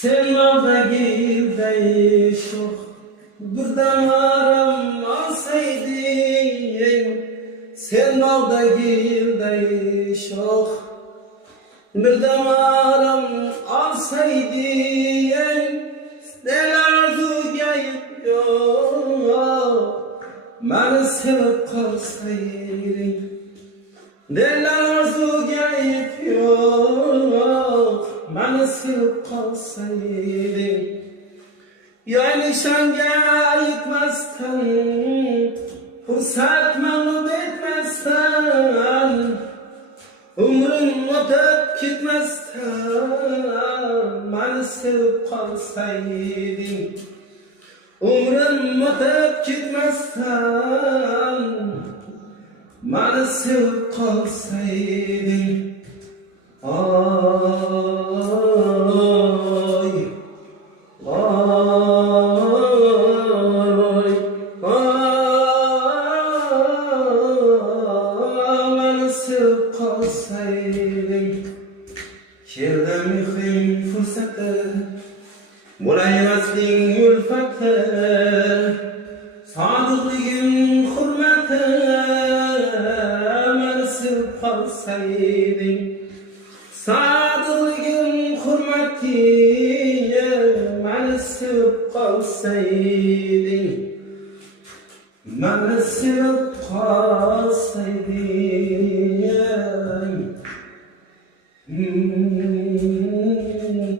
Sen mavdagi sho'x birdan aram olsayding, sen mavdagi sho'x birdan aram olsayding, nelar arzuga yo'q meni sevib qolsayding, nelar arzuga yo'q meni sevib qolsayding. Yaynishanga yetmasdan, fursat mag'lub etmasdan, umrim o'tib ketmasdan meni sevib qolsayding, umrim o'tib ketmasdan meni sevib qolsayding. Oy, oy, oy, meni sevib qolsayding. Keldi mehring fursati, bo'laymasding ulfati, sodiqliging hurmati, meni sevib qolsayding. Sodiqliging hurmati, meni sevib qolsayding, meni sevib qolsayding.